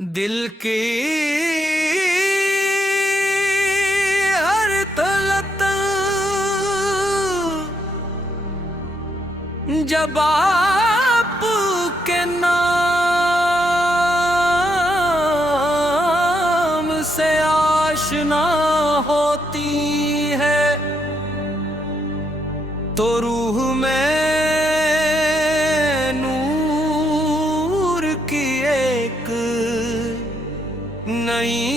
दिल की हर तलत जब आप के नाम से आशना होती है तो रूह में नूर की एक नई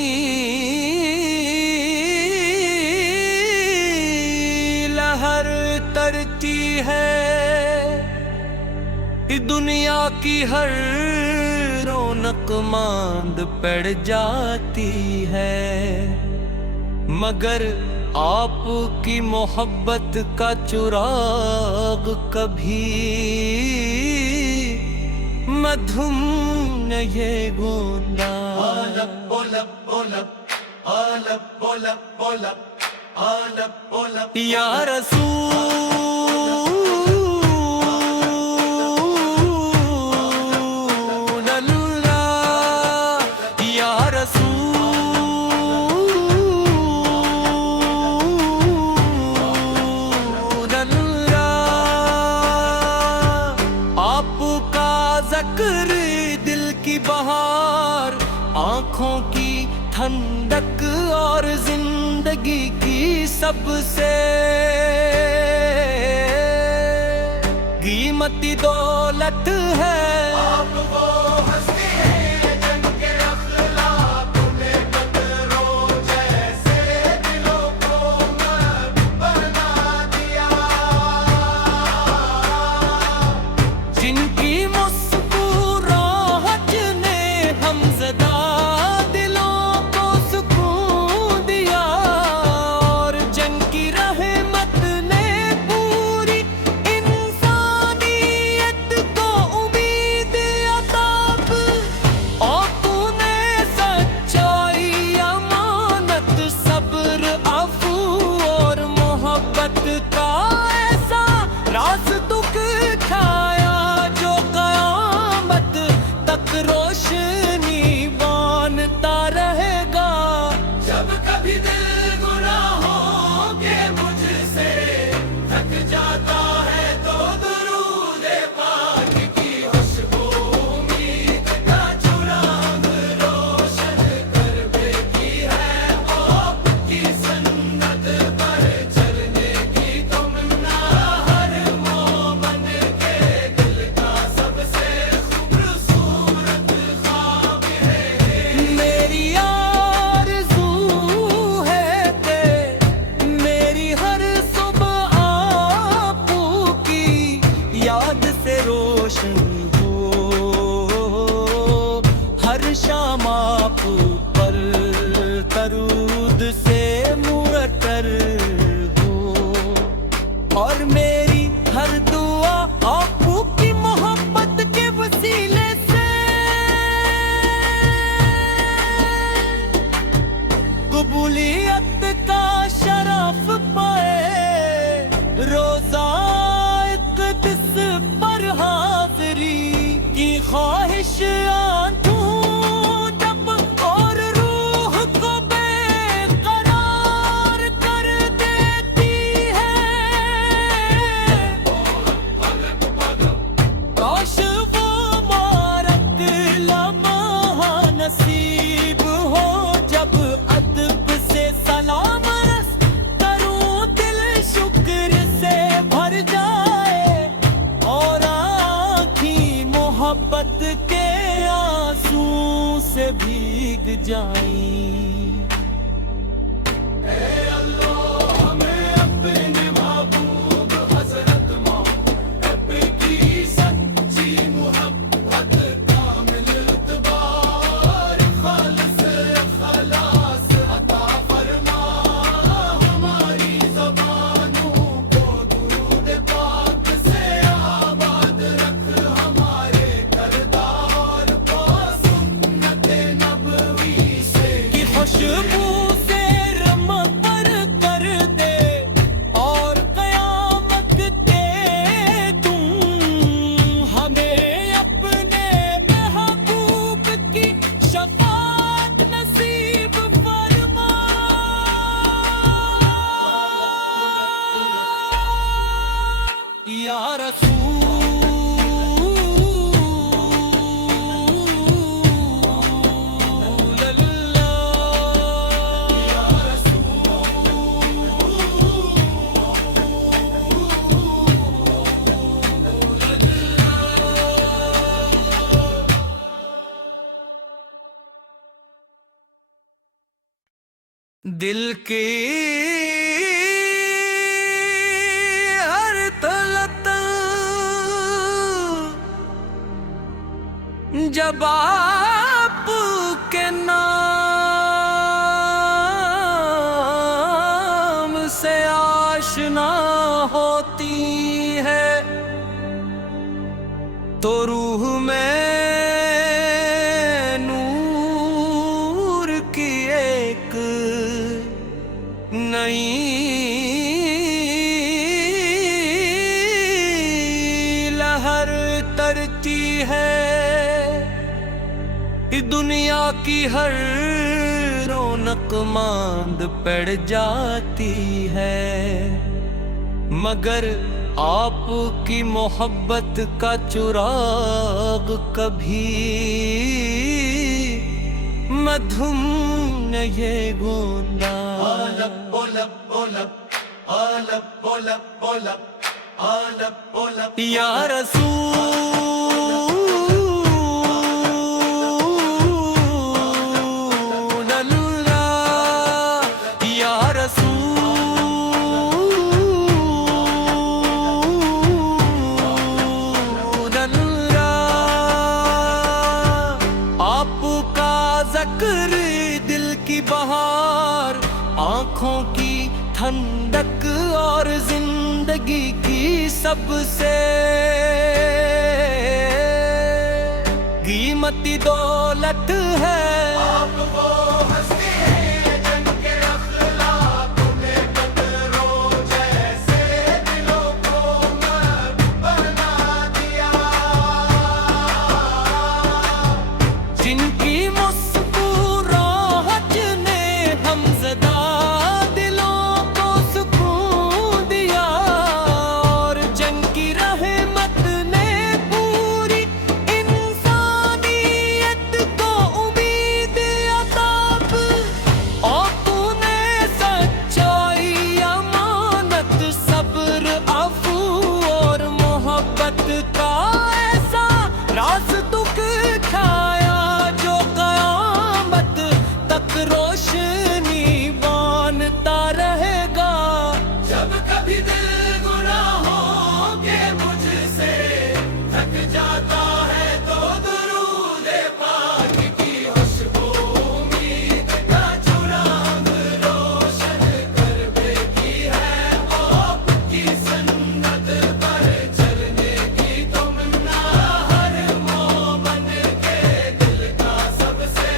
लहर तरती है। दुनिया की हर रौनक मांद पड़ जाती है मगर आपकी मोहब्बत का चिराग कभी मधुम ने ये गूंजा। या रसूल अल्लाह, या रसूल अल्लाह। आपका ज़िक्र दिल की बहार, आँखों की ठंडक और जिंदगी की सबसे कीमती दौलत है। आप वो हस्ती हैं जिनके अखलाक में कतरों जैसे दिलों को बना दिया, जिनकी मुस्कुराहट ने हमज़दा रोशनी बानता रहेगा। जब कभी दिल गुनाहों के मुझसे थक जाता है तो दुरूद पाक की खुशबू उम्मीद का चिराग रोशन कर देती है। आपकी सन्नत पर चलने की तमन्ना हर मोमिन के दिल का सबसे रोशन हो हर शाम आप पर तरूद से मुरतर हो और मेरी हर दुआ आपकी मोहब्बत के वसीले से कबूलियत का शरफ पाए। रोजा इक़्तिस पर हाज़री की ख्वाहिश आंखों जब और रूह को बेकरार कर देती है। काश वो मुबारक लम्हा नसीब हो जब अदब से सलाम रस करूं, दिल शुक्र से भर जाए और मोहब्बत के आंसू से भीग जाएं। खुश दिल की हर तलत जब आप के नाम से आशना होती है तो रूह में नूर की एक नई लहर तरती है। दुनिया की हर रौनक मांद पड़ जाती है मगर आपकी मोहब्बत का चिराग कभी मधुम ने ये गूंजा। या रसूल अल्लाह, या रसूल अल्लाह। आपका ज़िक्र दिल की बहार, आँखों की ठंडक और जिंदगी की सबसे कीमती दौलत है। आप वो हस्ती हैं जिनके अखलाक में बदरों जैसे दिलों को बना दिया, जिनकी मुस्कुराहट ने हमज़दा रोशनी बानता रहेगा। जब कभी दिल गुनाहों के मुझसे थक जाता है तो दुरूद पाक की खुशबू उम्मीद का चिराग रोशन कर देती है। आपकी सन्नत पर चलने की तमन्ना हर मोमिन के दिल का सबसे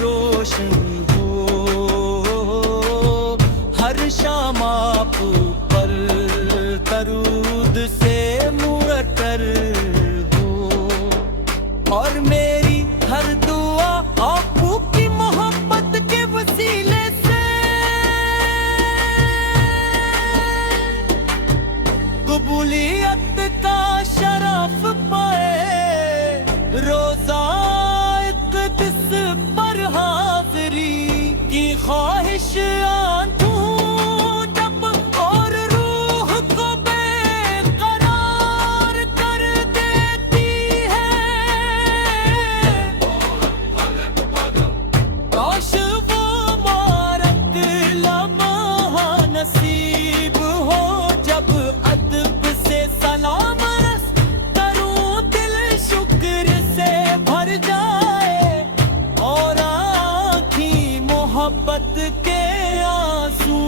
रोशन हो हर शाम आप पर तरूद से मुअत्तर हो और मेरी हर दुआ आपकी मोहब्बत के वसीले से कबूलियत का शरफ पाए। रोजा इक़्तिस पर हाज़री की ख्वाहिश आंधू जब और रूह को बेकरार कर देती है। काश वो मुबारक लम्हा नसीब हो जब अदब से सलाम रस करूं, दिल शुक्र से भर जाए और मोहब्बत के आंसू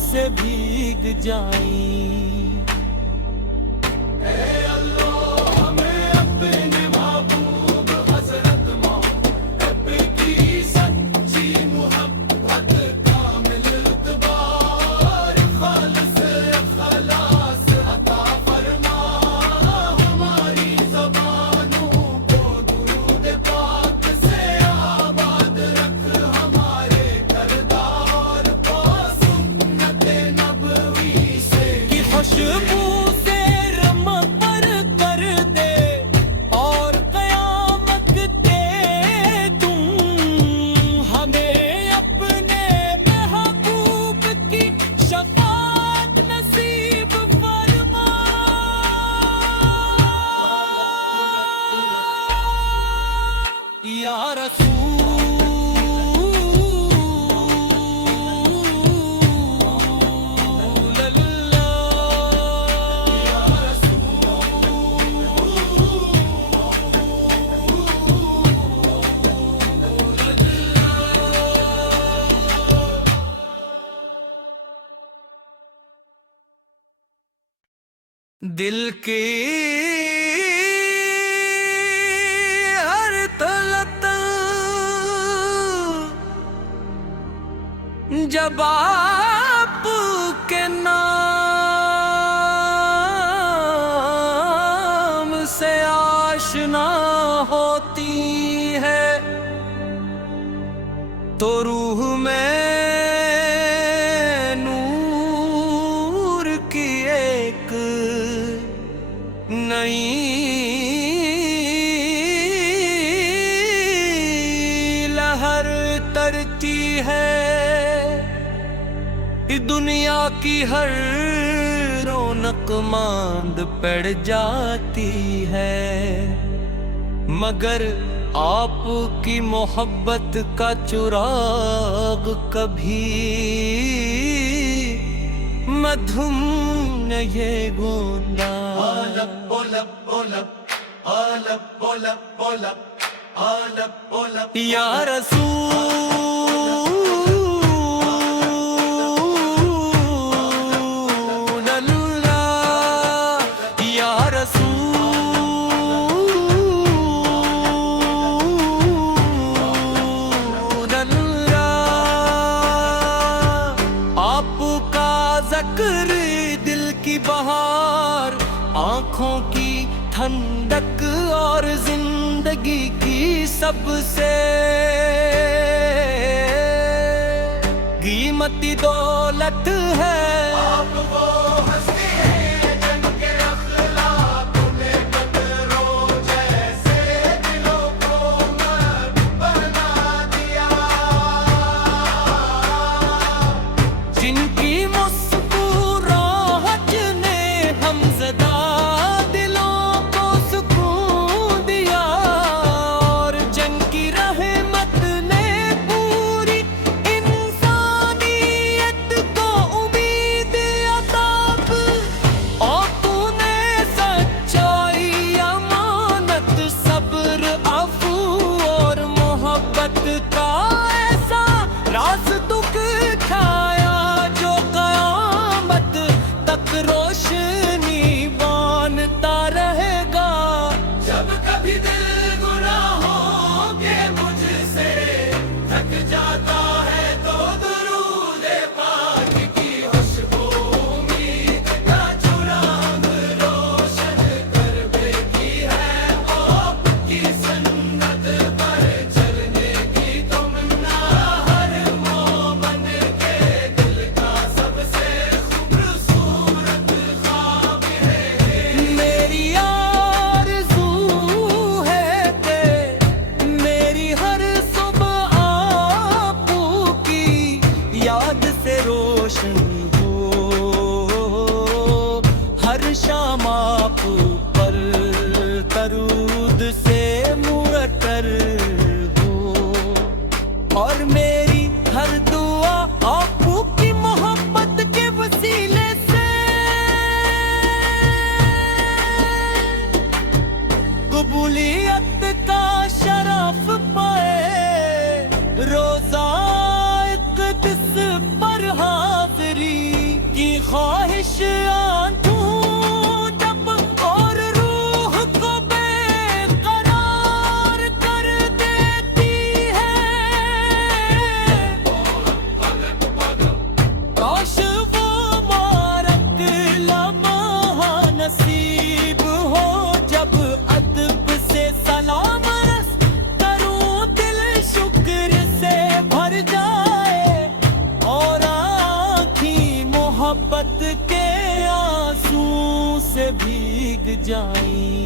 से भीग जाएं। खुशबू दिल की हर तलत जब आप के नाम से आशना होती है तो रूह में नूर की एक नई लहर तरती है। दुनिया की हर रौनक मांद पड़ जाती है मगर आपकी मोहब्बत का चिराग कभी मधुम न ये गूंजा। या रसूल अल्लाह, या रसूल अल्लाह, आपका ज़िक्र दिल की बहार, आँखों की ठंडक और जिंदगी की सबसे कीमती दौलत है। आप वो हस्ती हैं जिनके अखलाक ने कदरों जैसे दिलों को बना दिया, जिनकी मुस्कुराहट ने हमज़दा रोशनी बानता रहेगा। जब कभी दिल गुनाहों के मुझसे थक जाता है तो दुरूद पाक की खुशबू उम्मीद का चिराग रोशन कर देती है। आपकी सन्नत पर चलने की तमन्ना हर मोमिन के दिल का सबसे रोशन हो हर शाम आप पर तरूद से मुअत्तर हो और मेरी हर दुआ आपकी मोहब्बत के वसीले से कबूलियत का शरफ पाए। रोजा इक़्तिस पर हाज़री की ख्वाहिश आंखों जब और रूह को बेकरार कर देती है। काश वो मुबारक लम्हा नसीब हो जब अदब से सलाम रस करूं, दिल शुक्र से भर जाए और मोहब्बत के आंसू से भीग जाएं।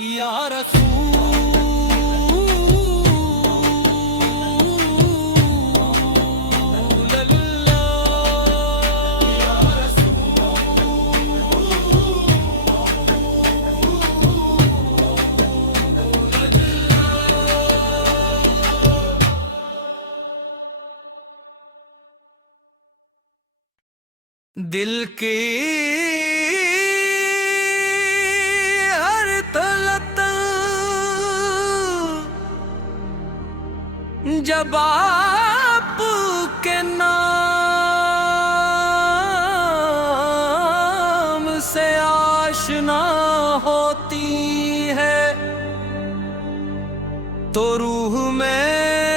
या रसूल अल्लाह, या दिल की हर तलत जब आप के नाम से आशना होती है तो रूह में